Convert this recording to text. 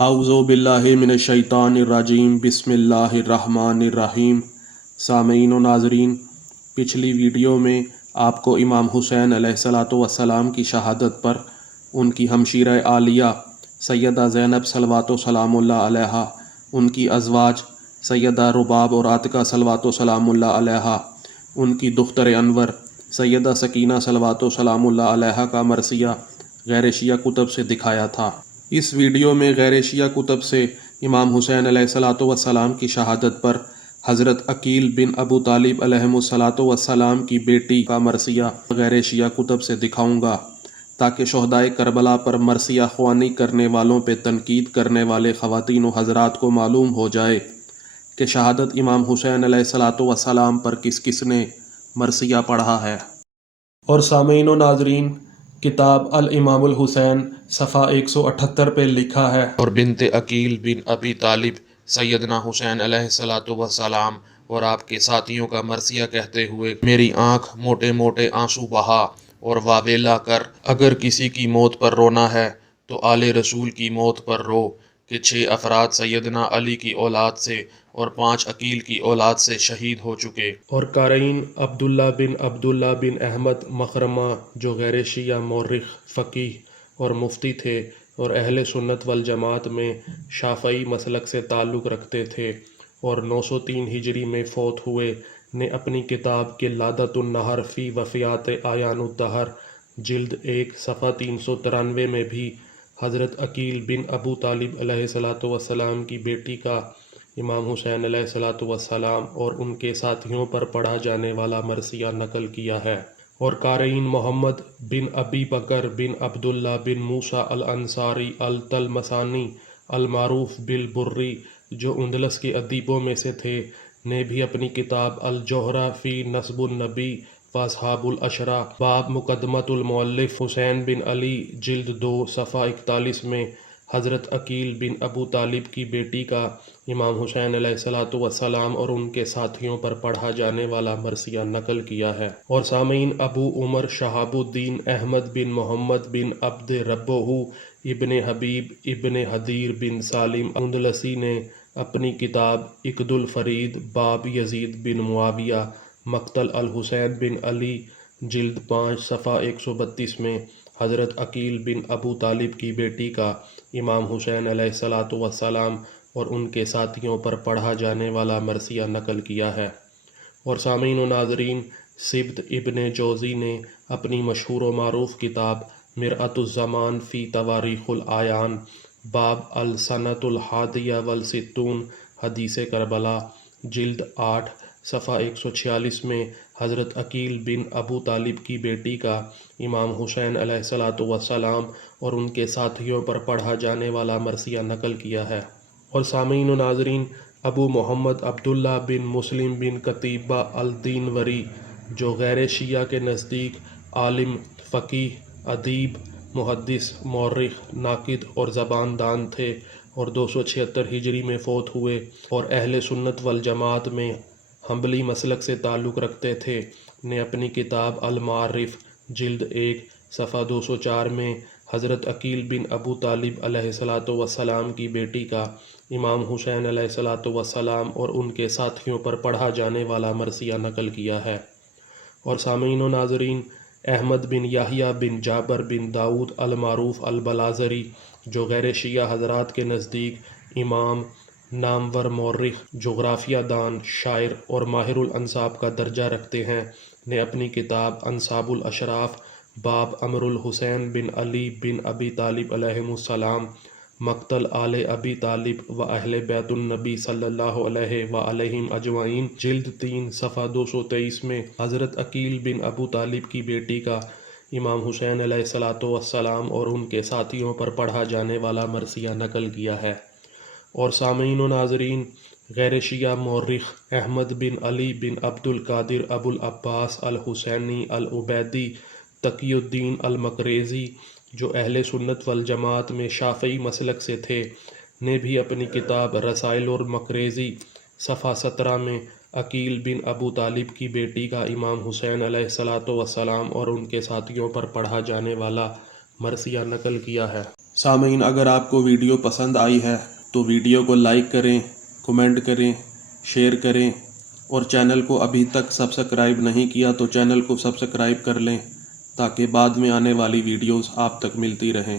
اعوذ باللہ من الشیطان الرجیم، بسم اللہ الرحمن الرحیم۔ سامعین و ناظرین، پچھلی ویڈیو میں آپ کو امام حسین علیہ السلام کی شہادت پر ان کی ہمشیرہ عالیہ سیدہ زینب صلوات و سلام اللہ علیہا، ان کی ازواج سیدہ رباب اور عاتقہ صلوات و سلام اللہ علیہا، ان کی دختر انور سیدہ سکینہ صلوات و سلام اللہ علیہا کا مرثیہ غیر-e-Shia کتب سے دکھایا تھا۔ اس ویڈیو میں غیر-e-Shia کتب سے امام حسین علیہ السلام کی شہادت پر حضرت عقیل بن ابوطالب علیہ السلام کی بیٹی کا مرثیہ غیر-e-Shia کتب سے دکھاؤں گا، تاکہ شہدائے کربلا پر مرثیہ خوانی کرنے والوں پہ تنقید کرنے والے خواتین و حضرات کو معلوم ہو جائے کہ شہادت امام حسین علیہ السلام پر کس کس نے مرثیہ پڑھا ہے۔ اور سامعین و ناظرین، کتاب الامام الحسین صفحہ 178 پہ لکھا ہے، اور بنت عقیل بن ابی طالب سیدنا حسین علیہ السلام اور آپ کے ساتھیوں کا مرثیہ کہتے ہوئے، میری آنکھ موٹے موٹے آنسو بہا اور واویلا کر، اگر کسی کی موت پر رونا ہے تو آل رسول کی موت پر رو کہ 6 افراد سیدنا علی کی اولاد سے اور 5 عقیل کی اولاد سے شہید ہو چکے۔ اور قارئین عبداللہ بن احمد مخرمہ، جو غیر-e-Shia مورخ، فقیہ اور مفتی تھے اور اہل سنت والجماعت میں شافعی مسلک سے تعلق رکھتے تھے اور 903 ہجری میں فوت ہوئے، نے اپنی کتاب قلادۃ النہر فی وفیات اعیان الدہر جلد 1 صفحہ 393 میں بھی حضرت عقیل بن ابوطالب علیہ السلام کی بیٹی کا امام حسین علیہ السلام اور ان کے ساتھیوں پر پڑھا جانے والا مرثیہ نقل کیا ہے۔ اور قارئین محمد بن ابی بکر بن عبداللہ بن موسیٰ الانصاری الطلمسانی المعروف بالبری، جو اندلس کے ادیبوں میں سے تھے، نے بھی اپنی کتاب الجوہرہ فی نسب النبی واصحاب العشرہ باب مقدمۃ المؤلف حسین بن علی جلد 2 صفحہ 41 میں حضرت عقیل بن ابوطالب کی بیٹی کا امام حسین علیہ السلام اور ان کے ساتھیوں پر پڑھا جانے والا مرثیہ نقل کیا ہے۔ اور سامعین، ابو عمر شہاب الدین احمد بن محمد بن عبد ربہ ابن حبیب ابن حدیر بن سالم اندلسی نے اپنی کتاب عقد الفرید باب یزید بن معاویہ مقتل الحسین بن علی جلد 5 صفحہ 132 میں حضرت عقیل بن ابوطالب کی بیٹی کا امام حسین علیہ السلام اور ان کے ساتھیوں پر پڑھا جانے والا مرثیہ نقل کیا ہے۔ اور سامعین و ناظرین، سبت ابن جوزی نے اپنی مشہور و معروف کتاب مرآۃ الزمان فی تواریخ الاعیان باب السنۃ الحادیہ والستون حدیث کربلا جلد 8 صفحہ 146 میں حضرت عقیل بن ابوطالب کی بیٹی کا امام حسین علیہ السلام اور ان کے ساتھیوں پر پڑھا جانے والا مرثیہ نقل کیا ہے۔ اور سامعین و ناظرین، ابو محمد عبداللہ بن مسلم بن قتیبہ الدینوری، جو غیر-e-Shia کے نزدیک عالم، فقیہ، ادیب، محدث، مورخ، ناقد اور زبان دان تھے اور 276 ہجری میں فوت ہوئے اور اہل سنت والجماعت میں حنبلی مسلک سے تعلق رکھتے تھے، نے اپنی کتاب المعارف جلد 1 صفحہ 204 میں حضرت عقیل بن ابوطالب علیہ السلام کی بیٹی کا امام حسین علیہ السلام اور ان کے ساتھیوں پر پڑھا جانے والا مرثیہ نقل کیا ہے۔ اور سامعین و ناظرین، احمد بن یحییٰ بن جابر بن داؤد المعروف البلازری، جو غیر-e-Shia حضرات کے نزدیک امام، نامور مورخ، جغرافیہ دان، شاعر اور ماہر الانساب کا درجہ رکھتے ہیں، نے اپنی کتاب انساب الاشراف باب امر الحسین بن علی بن ابی طالب علیہ السلام مقتل آل ابی طالب و اہل بیت النبی صلی اللہ علیہ وآلہ اجمعین جلد 3 صفحہ 223 میں حضرت عقیل بن ابوطالب کی بیٹی کا امام حسین علیہ السلام اور ان کے ساتھیوں پر پڑھا جانے والا مرثیہ نقل کیا ہے۔ اور سامعین و ناظرین، غیر-e-Shia مورخ احمد بن علی بن عبد القادر ابو العباس الحسینی العبیدی تقی الدین المقریزی، جو اہل سنت والجماعت میں شافعی مسلک سے تھے، نے بھی اپنی کتاب رسائل المقریزی صفحہ 17 میں عقیل بن ابوطالب کی بیٹی کا امام حسین علیہ السلام اور ان کے ساتھیوں پر پڑھا جانے والا مرثیہ نقل کیا ہے۔ سامعین، اگر آپ کو ویڈیو پسند آئی ہے تو ویڈیو کو لائک کریں، کمنٹ کریں، شیئر کریں، اور چینل کو ابھی تک سبسکرائب نہیں کیا تو چینل کو سبسکرائب کر لیں تاکہ بعد میں آنے والی ویڈیوز آپ تک ملتی رہیں۔